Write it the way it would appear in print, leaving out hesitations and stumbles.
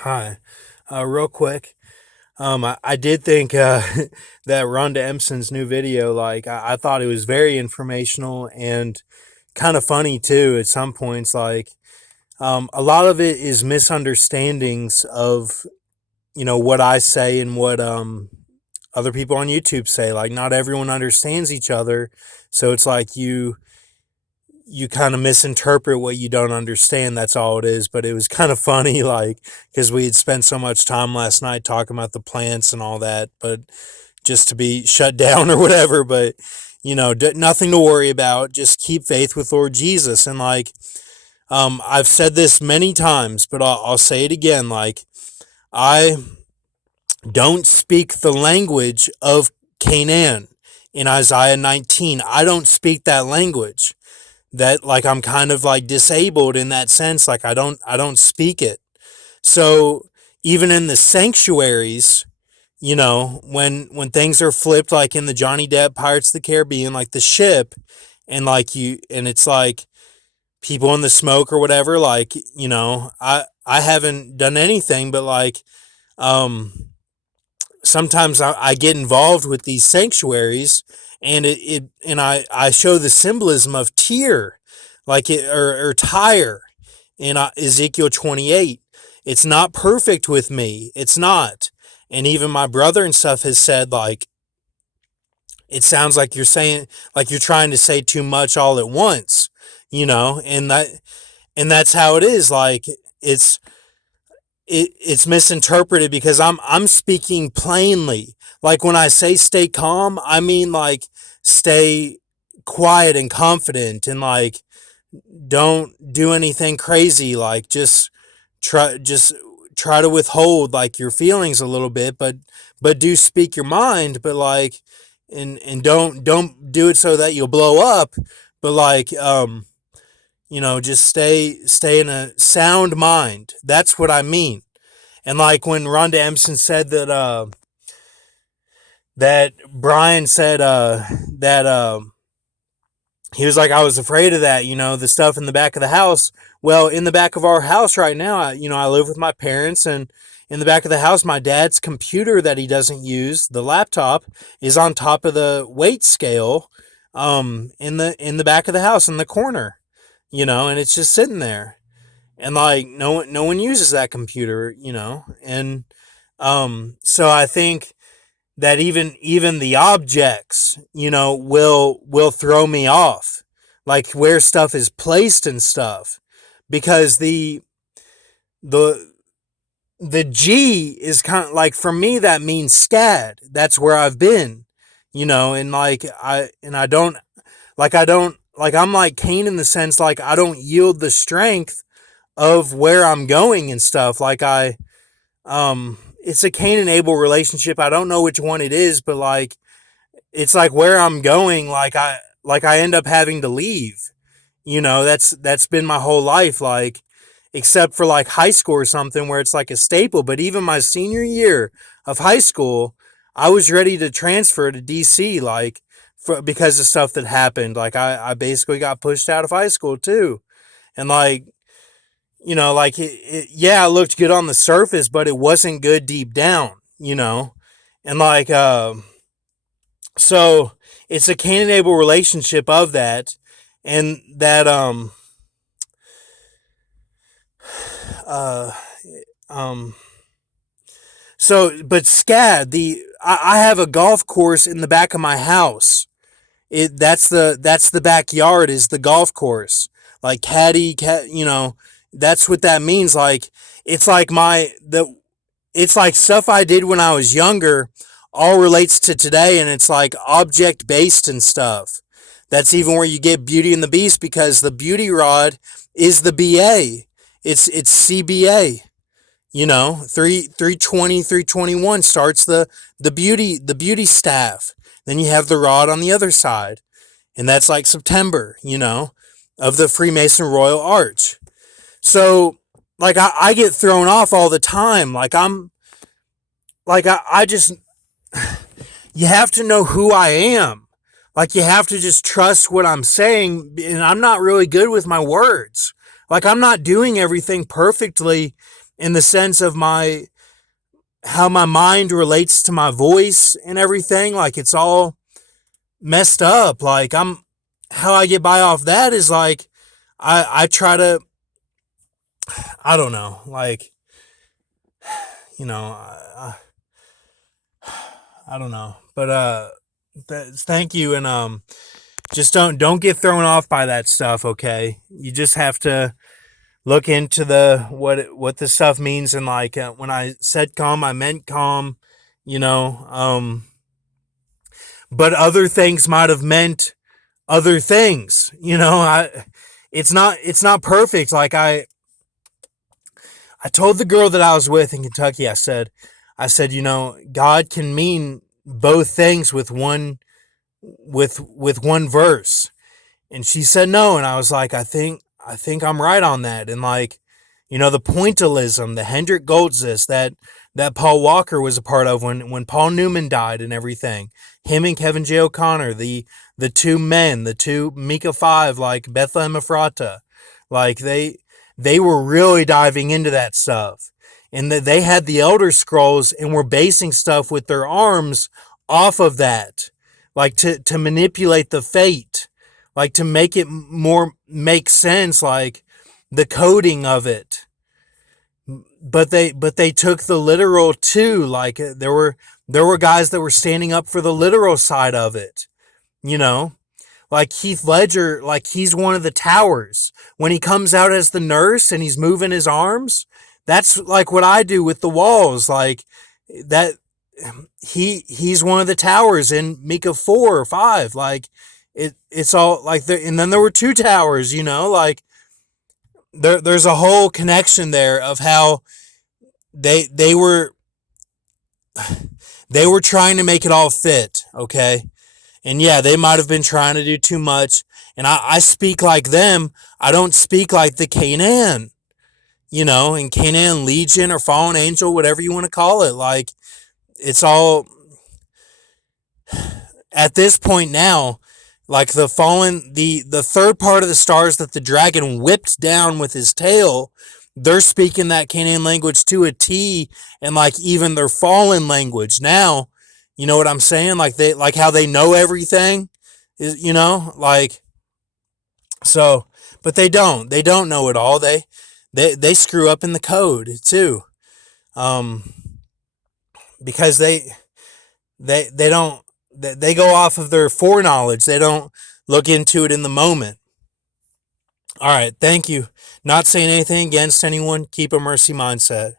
Hi. Real quick, I did think that Rhonda Empson's new video, I thought it was very informational and kind of funny too at some points. A lot of it is misunderstandings of, what I say and what other people on YouTube say. Like, not everyone understands each other. So it's like you kind of misinterpret what you don't understand. That's all it is. But it was kind of funny, because we had spent so much time last night talking about the plants and all that, but just to be shut down or whatever. But, nothing to worry about. Just keep faith with Lord Jesus. And, I've said this many times, but I'll say it again. I don't speak the language of Canaan in Isaiah 19. I don't speak that language. That, I'm kind of like disabled in that sense. I don't speak it. So even in the sanctuaries, when things are flipped, like in the Johnny Depp Pirates of the Caribbean, like the ship, and it's like people in the smoke or whatever, I haven't done anything, but um sometimes I get involved with these sanctuaries, and I show the symbolism of tear, or tire in Ezekiel 28. It's not perfect with me. It's not. And even my brother and stuff has said, it sounds like you're saying, like you're trying to say too much all at once, and that's how it is. It's it's misinterpreted because I'm speaking plainly. Like when I say stay calm, I mean stay quiet and confident, and don't do anything crazy. Just try to withhold your feelings a little bit, but do speak your mind, but and don't do it so that you'll blow up, but just stay in a sound mind. That's what I mean. And when Rhonda Empson said that Brian said that he was like, I was afraid of that, the stuff in the back of the house. Well, in the back of our house right now, I live with my parents, and in the back of the house, my dad's computer that he doesn't use, the laptop, is on top of the weight scale, in the back of the house in the corner, and it's just sitting there, and no one uses that computer, and so I think that even the objects, will throw me off, like where stuff is placed and stuff, because the the G is kind of like, for me, that means scad. That's where I've been, and I don't, I'm like Cain in the sense, I don't yield the strength of where I'm going and stuff. It's a Cain and Abel relationship. I don't know which one it is, but it's like where I'm going, I end up having to leave. That's been my whole life, except for high school or something where it's like a staple. But even my senior year of high school, I was ready to transfer to DC, because of stuff that happened. I basically got pushed out of high school too. And yeah, it looked good on the surface, but it wasn't good deep down, and so it's a Cain and Abel relationship of that, and that uh um but SCAD, I have a golf course in the back of my house. That's the backyard, is the golf course. That's what that means. It's like it's like stuff I did when I was younger all relates to today, and it's like object based and stuff. That's even where you get Beauty and the Beast, because the beauty rod is the BA. It's CBA. 320, 321 starts the beauty staff. Then you have the rod on the other side, and that's like September, of the Freemason Royal Arch. So I get thrown off all the time. I just, you have to know who I am. You have to just trust what I'm saying, and I'm not really good with my words. I'm not doing everything perfectly in the sense of how my mind relates to my voice and everything. Like, it's all messed up. Like, how I get by off that is like, I try to, I don't know, like, you know, I don't know, but thank you, and just don't get thrown off by that stuff. Okay, you just have to look into what the stuff means, and like, when I said calm, I meant calm, you know. But other things might have meant other things, you know. It's not perfect. Like, I told the girl that I was with in Kentucky, I said, God can mean both things with one verse. And she said no, and I was like, I think I'm right on that. And like, the pointillism, the Hendrik Goldsmith that Paul Walker was a part of when Paul Newman died and everything. Him and Kevin J. O'Connor, the two men, the two Micah 5, like Bethlehem Ephrata, like they were really diving into that stuff. And that they had the Elder Scrolls and were basing stuff with their arms off of that, like to manipulate the fate, like to make it more make sense, like the coding of it. But they took the literal too. Like, there were guys that were standing up for the literal side of it, you know. Like Heath Ledger, like he's one of the towers. When he comes out as the nurse and he's moving his arms, that's like what I do with the walls. Like that, he's one of the towers in Mika 4 or 5. Like it's all like there, and then there were two towers. Like there's a whole connection there of how they were trying to make it all fit. Okay. And yeah, they might have been trying to do too much. And I speak like them. I don't speak like the Canaan, and Canaan Legion or Fallen Angel, whatever you want to call it. Like, it's all at this point now, like the third part of the stars that the dragon whipped down with his tail, they're speaking that Canaan language to a T, and like even their fallen language now. You know what I'm saying? Like how they know everything is, like, so, but they don't know it all. They screw up in the code too. Um, because they don't, they go off of their foreknowledge. They don't look into it in the moment. All right. Thank you. Not saying anything against anyone. Keep a mercy mindset.